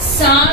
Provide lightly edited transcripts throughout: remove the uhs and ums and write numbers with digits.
7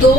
2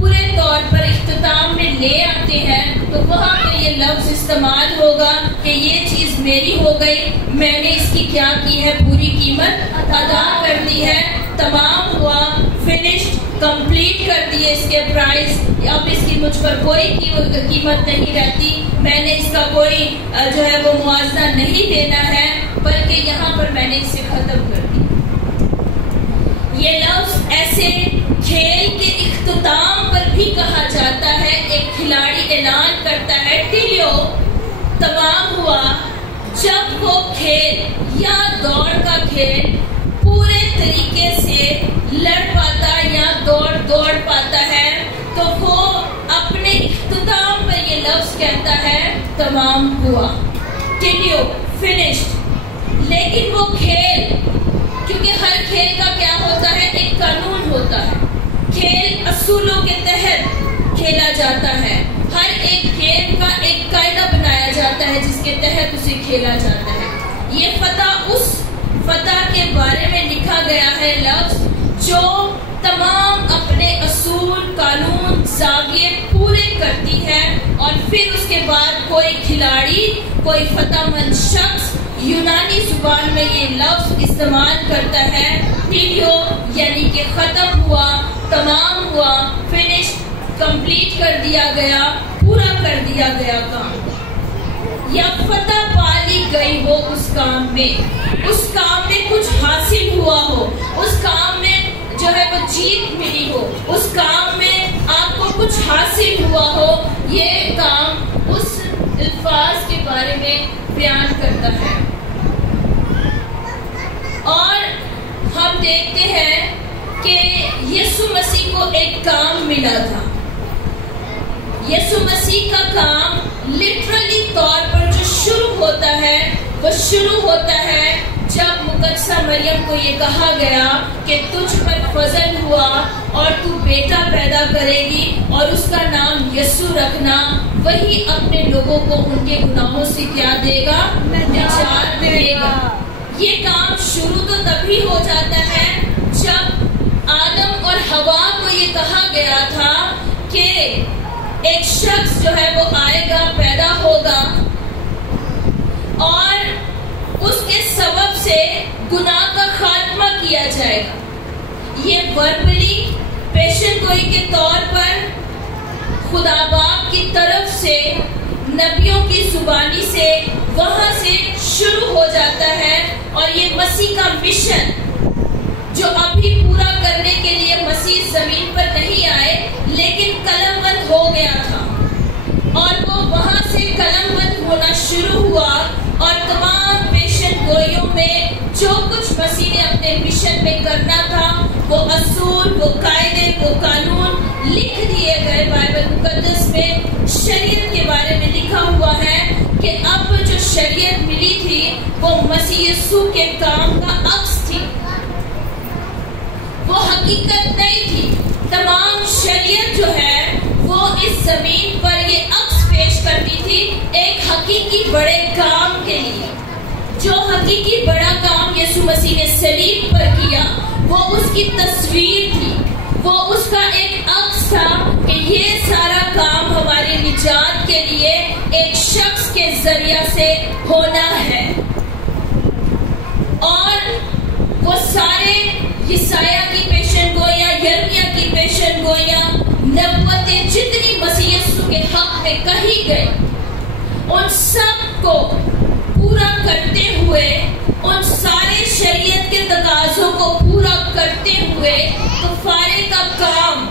پورے طور پر اختتام میں لے آتے ہیں تو وہاں پہ یہ لفظ استعمال ہوگا کہ یہ چیز میری ہو گئی، میں نے اس کی کیا کی ہے، پوری قیمت ادا کر دی ہے، تمام ہوا، فنشڈ، کمپلیٹ کر دیے اس کے پرائز، اب اس کی مجھ پر کوئی قیمت نہیں رہتی، میں نے اس کا کوئی جو ہے وہ موازنہ نہیں دینا ہے، بلکہ یہاں پر میں نے اسے ختم کر دی۔ یہ لفظ ایسے کھیل کے اختتام پر بھی کہا جاتا ہے، ایک کھلاڑی اعلان کرتا ہے ٹیلیو، تمام ہوا، جب وہ کھیل یا دوڑ کا کھیل پورے طریقے سے لڑ پاتا یا دوڑ پاتا ہے تو وہ اپنے اختتام پر یہ لفظ کہتا ہے تمام ہوا، ٹیلیو، فنشڈ۔ لیکن وہ کھیل، کیونکہ ہر کھیل کا کیا ہوتا ہے، ایک قانون ہوتا ہے، کھیل اصولوں کے تحت کھیلا جاتا ہے، ہر ایک گیم کا ایک قاعدہ بنایا جاتا ہے جس کے تحت اسے کھیلا جاتا ہے۔ یہ فتح اس فتح کے بارے میں لکھا گیا ہے لفظ جو تمام اپنے اصول، قانون، زاویے پورے کرتی ہے، اور پھر اس کے بعد کوئی کھلاڑی، کوئی فتح مند شخص یونانی زبان میں یہ لفظ استعمال کرتا ہے ٹیلیو، یعنی کہ ختم ہوا، تمام ہوا، فنش، کمپلیٹ کر دیا گیا، پورا کر دیا گیا کام، یا فتح پالی گئی ہو اس کام میں کچھ حاصل ہوا ہو، اس کام میں جو ہے وہ جیت ملی ہو، اس کام میں آپ کو کچھ حاصل ہوا ہو، یہ کام اس الفاظ کے بارے میں بیان کرتا ہے۔ اور ہم دیکھتے ہیں کہ یسوع مسیح کو ایک کام ملا تھا، یسوع مسیح کا کام لٹرلی طور پر جو شروع ہوتا ہے وہ شروع ہوتا ہے جب مقدسہ مریم کو یہ کہا گیا کہ تجھ پر فضل ہوا اور تو بیٹا پیدا کرے گی اور اس کا نام یسوع رکھنا، وہی اپنے لوگوں کو ان کے گناہوں سے کیا دے گا، نجات دے گا۔ یہ کام شروع تو تبھی ہو جاتا ہے جب آدم اور حوا کو یہ کہا گیا تھا کہ ایک شخص جو ہے وہ آئے گا، پیدا ہوگا، اور اس کے سبب سے گناہ کا خاتمہ کیا جائے گا۔ یہ وربلی پیشن گوئی کے طور پر خدا باپ کی طرف سے نبیوں کی زبانی سے وہاں سے شروع ہو جاتا ہے، اور یہ مسیح کا مشن جو ابھی پورا کرنے کے لیے مسیح زمین پر نہیں آئے لیکن قلم بند ہو گیا تھا، اور وہ وہاں سے قلم بند ہونا شروع ہوا، اور تمام پیشن گوئیوں میں جو کچھ مسیح نے اپنے مشن میں کرنا تھا وہ اصول، وہ قاعدے، وہ قانون لکھ دیے گئے۔ بائبل مقدس میں شریعت کے بارے میں لکھا ہوا ہے کہ اب جو شریعت ملی تھی وہ مسیح یسوع کے کام کا عکس تھی، وہ حقیقت نہیں تھی۔ تمام شریعت جو ہے وہ اس زمین پر یہ عکس پیش کرتی تھی ایک حقیقی بڑے کام کے لیے۔ جو حقیقی بڑا کام یسوع مسیح نے صلیب پر کیا وہ اس کی تصویر تھی، وہ اس کا ایک عکس تھا کہ یہ سارا کام ہماری نجات کے لیے ایک شخص کے ذریعہ سے ہونا ہے۔ اور وہ سارے یسایہ کی پیشن گوئیاں، یرمیہ کی پیشن گوئیاں، نبوتیں جتنی مسیح یسوع کے حق میں کہی گئی، ان سب کو پورا کرتے ہوئے، ان سارے شریعت کے تقاضوں کو پورا کرتے ہوئے، کفارے کا کام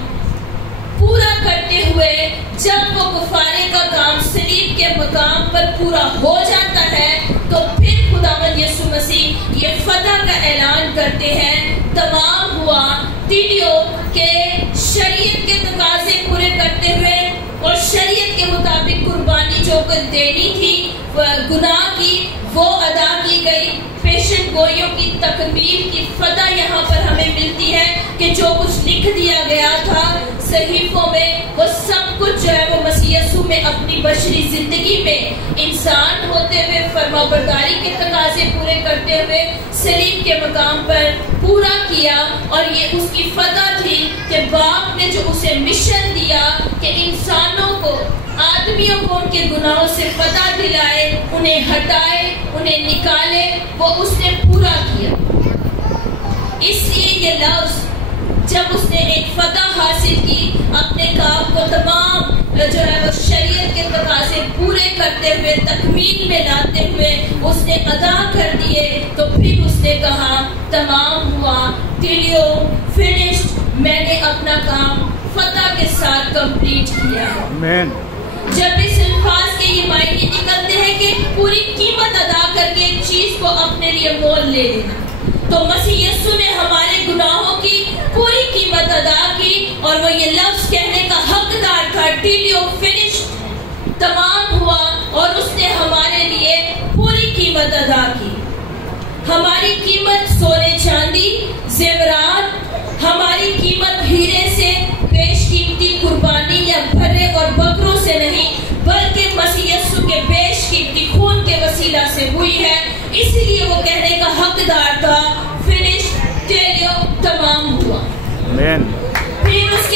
پورا کرتے ہوئے، جب وہ کفارے کا کام صلیب کے مقام پر پورا ہو جاتا ہے تو پھر خداوند یسوع مسیح یہ فتح کا اعلان کرتے ہیں، تمام ہوا، ٹیلیو، کہ شریعت کے تقاضے پورے کرتے ہوئے اور شریعت کے مطابق قربانی جو دینی تھی گناہ کی وہ ادا کی گئی، پیش پیشن گوئیوں کی تکمیل کی فتح یہاں پر ہمیں ملتی ہے کہ جو کچھ لکھ دیا گیا تھا صحیفوں میں وہ سب کچھ جو ہے وہ مسیح یسوع میں اپنی بشری زندگی میں انسان ہوتے ہوئے فرما برداری کے تقاضے پورے کرتے ہوئے صلیب کے مقام پر پورا کیا. اور یہ اس کی فتح تھی کہ باپ نے جو اسے مشن دیا کہ انسانوں کو آدمیوں کو ان کے گناہوں سے پتہ دلائے, انہیں ہٹائے, انہیں نکالے, وہ اس نے پورا کیا. اس لیے یہ لفظ جب اس نے ایک فتح حاصل کی اپنے کام کو تمام جو ہے وہ شریعت کے تقاضے پورے کرتے ہوئے تکمیل میں لاتے ہوئے اس نے ادا کر دیے, تو پھر اس نے کہا تمام ہوا, ٹیلیو فنشڈ, میں نے اپنا کام فتح کے ساتھ کمپلیٹ کیا. آمین. جب اس الفاظ کے یہ معنی نکلتے ہیں کہ پوری قیمت ادا کر کے ایک چیز کو اپنے لیے مول لے لینا, تو مسیح یسوع نے ہمارے گناہوں کی پوری قیمت ادا کی اور وہ یہ لفظ کہنے کا حقدار تھا, ٹیلیو فنشڈ, تمام ہوا, اور اس نے ہمارے لیے پوری قیمت ادا کی. ہماری قیمت سونے چاندی زیورات, ہماری قیمت ہیرے سے بیش قیمتی قربانی یا بھرے اور بکروں سے نہیں بلکہ مسیح یسوع کے بیش قیمتی خون کے وسیلہ سے ہوئی ہے. اس لیے وہ کہنے کا حقدار تھا فنش, ٹیلیو, تمام ہوا. آمین. پھر اس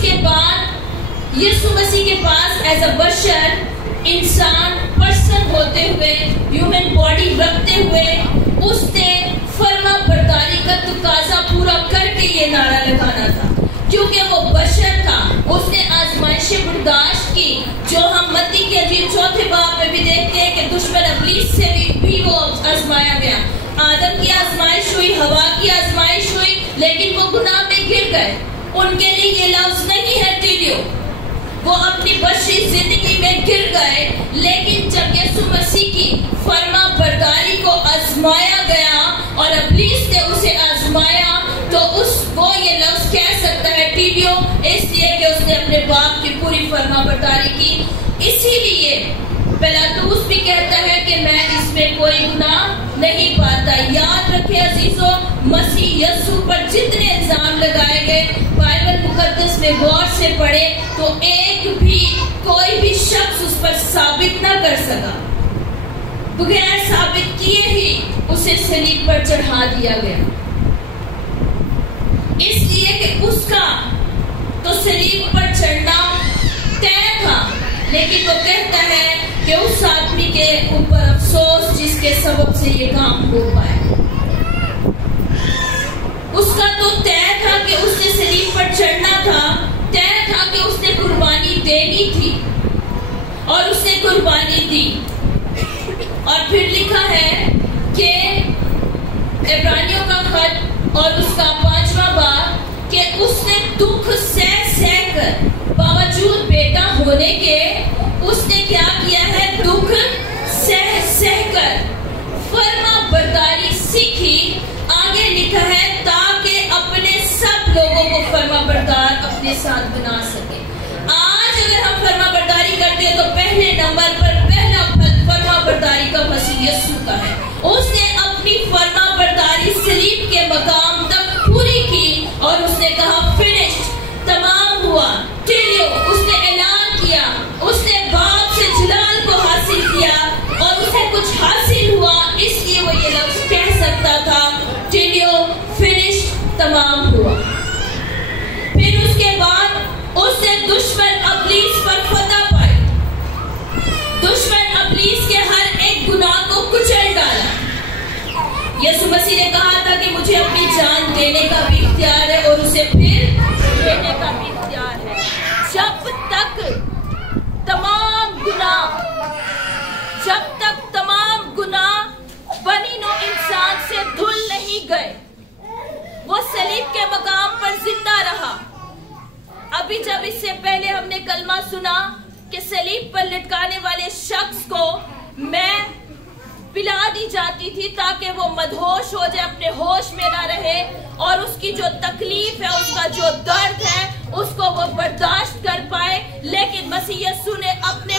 کے بعد یسوع مسیح کے پاس ایز اے بشر انسان پرسن ہوتے ہوئے ہیومن باڈی رکھتے ہوئے اس نے فرما برداری کا تقاضا پورا کر کے یہ نعرہ لگانا تھا, کیونکہ وہ بشر تھا. اس نے آزمائشیں برداشت کی جو ہم متی کے انجیل 4 باب میں بھی دیکھتے ہیں کہ دشمن ابلیس سے بھی وہ آزمایا گیا. آدم کی آزمائش ہوئی, ہوا کی آزمائش ہوئی, لیکن وہ گناہ میں گر گئے. ان کے لیے یہ لفظ نہیں ہے ٹیلیو, وہ اپنی بشری زندگی میں گر گئے. لیکن جب یسوع مسیح کی فرما برداری کو آزمایا گیا اور ابلیس نے اسے آزمایا, تو وہ یہ لفظ کہہ سکتا ہے ٹیلیو, اس لیے کہ اس نے اپنے باپ کی پوری فرما برداری کی. اسی لیے پیلاطوس بھی کہتا ہے کہ میں اس میں کوئی گناہ نہیں پاتا. یاد رکھیں عزیزو, مسیح یسوع پر جتنے الزام لگائے گئے بائبل مقدس میں غور سے پڑھے تو ایک بھی کوئی بھی شخص اس پر ثابت نہ کر سکا. بغیر ثابت کیے ہی اسے صلیب پر چڑھا دیا گیا, اس لیے کہ اس کا تو صلیب پر چڑھنا طے تھا. لیکن وہ کہتا ہے کہ اس آدمی کے اوپر افسوس جس کے سبب سے یہ کام ہو پائے. اس کا تو طے تھا کہ اس نے صلیب پر چڑھنا تھا, طے تھا کہ اس نے قربانی دینی تھی اور اس نے قربانی دی. اور پھر لکھا ہے کہ عبرانیوں کا خط اور اس کا 5واں باب کہ اس نے دکھ سہ کر باوجود بیٹا ہونے کے اس نے کیا کیا ہے, دکھ سہ کر فرما برداری سیکھی. آگے لکھا ہے تاکہ اپنے سب لوگوں کو فرما بردار اپنے ساتھ بنا سکے. آج اگر ہم فرما برداری کرتے ہیں تو پہلے نمبر پر پہلا پھل فرما برداری کا مسیح یسوع کا ہے. اس نے اپنی فرما برداری صلیب کے مقام تک پوری کی اور اس نے کہا فنشڈ, تمام ہوا, ٹیلیو. اس نے اعلان کیا, اس نے باپ سے جلال کو حاصل کیا اور اسے کچھ حاصل ہوا, اس لیے وہ یہ لفظ کہہ سکتا تھا ٹیلیو فنشڈ, تمام ہوا. پھر اس کے بعد اس نے دشمن ابلیس پر فتح پائی, دشمن ابلیس کے ہر ایک گناہ کو کچل ڈالا. یسوع مسیح نے کہا تھا کہ مجھے اپنی جان دینے کا بھی اختیار ہے اور اسے پھر دینے کا بھی اختیار ہے. جب تک تمام گناہ بنی نوع انسان سے دھل نہیں گئے, وہ صلیب کے مقام پر زندہ رہا. ابھی جب اس سے پہلے ہم نے کلمہ سنا کہ صلیب پر لٹکانے والے شخص کو میں پلا دی جاتی تھی تاکہ وہ مدہوش ہو جائے, اپنے ہوش میں نہ رہے, اور اس کی جو تکلیف ہے, اس کا جو درد ہے, اس کو وہ برداشت کر پائے. لیکن مسیح یسوع نے اپنے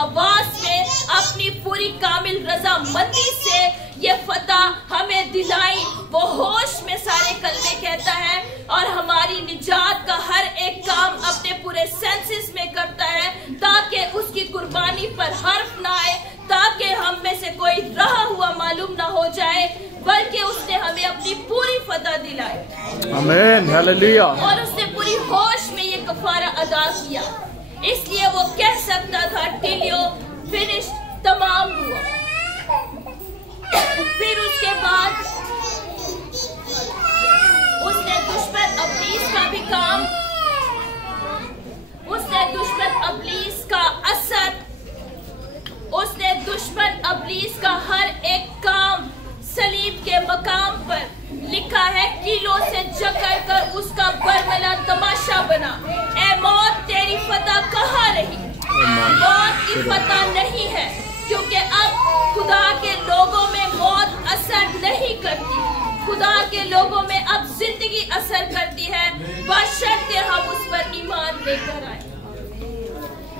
حواس میں اپنی پوری کامل رضامندی سے یہ فتح ہمیں دلائی. وہ ہوش میں سارے کلمے کہتا ہے اور ہماری نجات کا ہر ایک کام اپنے پورے سینسز میں کرتا ہے تاکہ اس کی قربانی پر حرف نہ آئے, تاکہ ہم میں سے کوئی رہا ہوا معلوم نہ ہو جائے, بلکہ اس نے ہمیں اپنی پوری فتح دلائی. آمین, ہاللیلویا. اور اس نے پوری ہوش میں یہ کفارہ ادا کیا, اس لیے وہ کہہ سکتا تھا ٹیلیو فنش, تمام ہوا. پھر اس کے بعد اس نے دشمن ابلیس کا بھی کام, اس نے دشمن ابلیس کا اثر, اس نے دشمن ابلیس کا ہر ایک کام صلیب کے مقام پر لکھا ہے, کیلوں سے جکڑ کر اس کا برملا تماشا بنا. اے موت تیری فتح کہاں رہی؟ موت کی فتح نہیں ہے, کیونکہ اب خدا کے لوگوں میں موت اثر نہیں کرتی. خدا کے لوگوں میں اب زندگی اثر کرتی ہے, بشرطے ہم اس پر ایمان لے کر آئیں.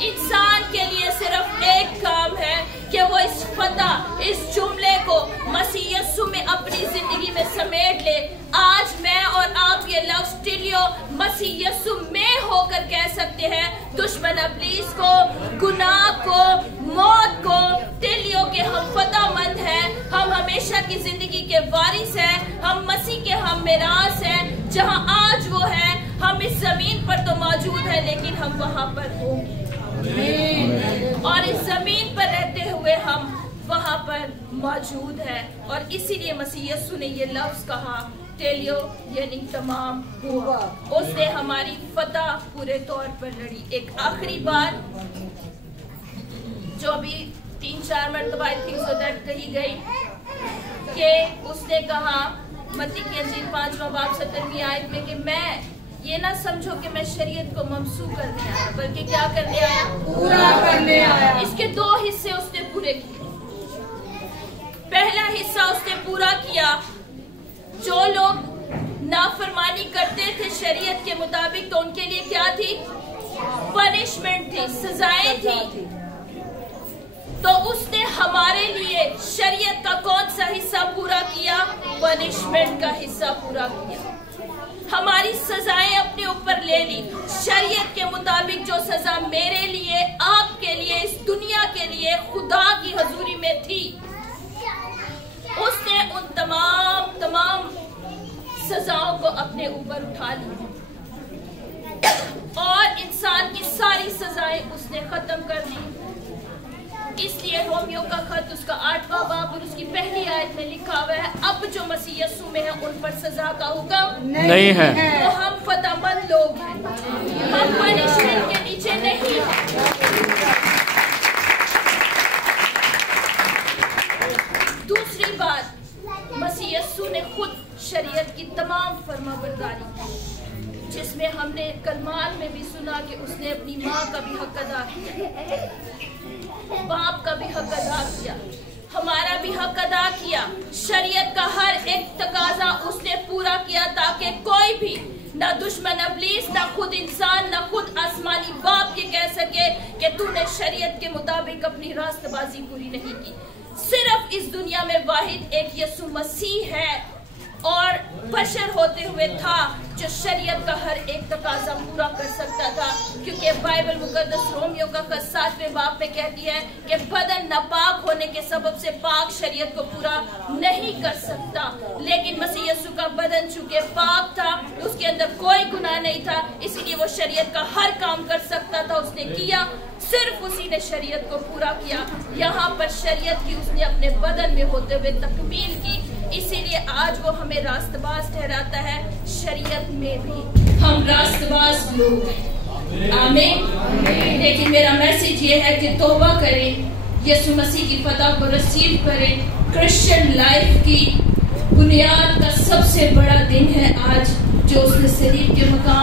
انسان کے لیے صرف ایک کام ہے کہ وہ اس فتح, اس جملے کو مسیح یسوع میں اپنی زندگی میں سمیٹ لے. آج میں اور آپ یہ لفظ ٹیلیو مسیح یسوع میں ہو کر کہہ سکتے ہیں دشمن ابلیس کو, گناہ کو, موت کو, ٹیلیو کے ہم فتح مند ہیں, ہم ہمیشہ کی زندگی کے وارث ہیں, ہم مسیح کے ہم میراث ہیں. جہاں آج وہ ہے, ہم اس زمین پر تو موجود ہیں لیکن ہم وہاں پر ہوں گے, اور اس زمین پر رہتے ہوئے ہم وہاں پر موجود ہیں. اور اسی لیے مسیح یسوع نے یہ لفظ کہا ٹیلیو یعنی تمام ہوا. اس نے ہماری فتح پورے طور پر لڑی. ایک آخری بات جو ابھی 3-4 مرتبہ کہی گئی کہ اس نے کہا متی کی انجیل 5واں باب 17ویں آیت میں کہ میں یہ نہ سمجھو کہ میں شریعت کو ممسوخ کرنے آیا, بلکہ کیا کرنے آیا؟ پورا کرنے آیا. اس کے 2 حصے اس نے پورے کیے. پہلا حصہ اس نے پورا کیا, جو لوگ نافرمانی کرتے تھے شریعت کے مطابق تو ان کے لیے کیا تھی؟ پنشمنٹ تھی, سزائیں تھی. تو اس نے ہمارے لیے شریعت کا کون سا حصہ پورا کیا؟ پنشمنٹ کا حصہ پورا کیا. ہماری سزائیں اپنے اوپر لے لی. شریعت کے مطابق جو سزا میرے لیے, آپ کے لیے, اس دنیا کے لیے خدا کی حضوری میں تھی, اس نے ان تمام سزاؤں کو اپنے اوپر اٹھا لیا اور انسان کی ساری سزائیں اس نے ختم کر دی. اس لیے رومیو کا خط اس کا 8واں باب اور اس کی پہلی آیت میں لکھا ہوا ہے, اب جو مسیح یسوع میں ہے ان پر سزا کا حکم نہیں ہے. تو ہم فتح مند لوگ ہیں, ہم پنشمنٹ کے نیچے نہیں ہیں. دوسری بات, مسیح یسوع نے خود شریعت کی تمام فرما برداری کی, جس میں ہم نے کلمات میں بھی سنا کہ اس نے اپنی ماں کا بھی حق ادا کیا, باپ کا بھی حق ادا کیا, ہمارا بھی حق ادا کیا. شریعت کا ہر ایک تقاضا اس نے پورا کیا تاکہ کوئی بھی, نہ دشمن ابلیس, نہ خود انسان, نہ خود آسمانی باپ یہ کہہ سکے کہ تو نے شریعت کے مطابق اپنی راست بازی پوری نہیں کی. صرف اس دنیا میں واحد ایک یسوع مسیح ہے اور بشر ہوتے ہوئے تھا جو شریعت کا ہر ایک تقاضا پورا کر سکتا تھا, کیونکہ بائبل مقدس رومیو کا خط 7ویں باب میں کہتی ہے کہ بدن ناپاک ہونے کے سبب سے پاک شریعت کو پورا نہیں کر سکتا, لیکن مسیح یسوع کا بدن چونکہ پاک تھا, اس کے اندر کوئی گناہ نہیں تھا, اسی لیے وہ شریعت کا ہر کام کر سکتا تھا. اس نے کیا, صرف اسی نے شریعت کو پورا کیا. یہاں پر شریعت کی اس نے اپنے بدن میں ہوتے ہوئے تکمیل کی, اسی لیے آج وہ ہمیں راست باز ٹھہراتا ہے. شریعت میں بھی ہم راست باز لوگ ہیں. آمین. لیکن میرا میسج یہ ہے کہ توبہ کریں, یسوع مسیح کی فتح کو رسیو کریں. کرسچن لائف کی بنیاد کا سب سے بڑا دن ہے آج, جو اس نے صلیب کے مقام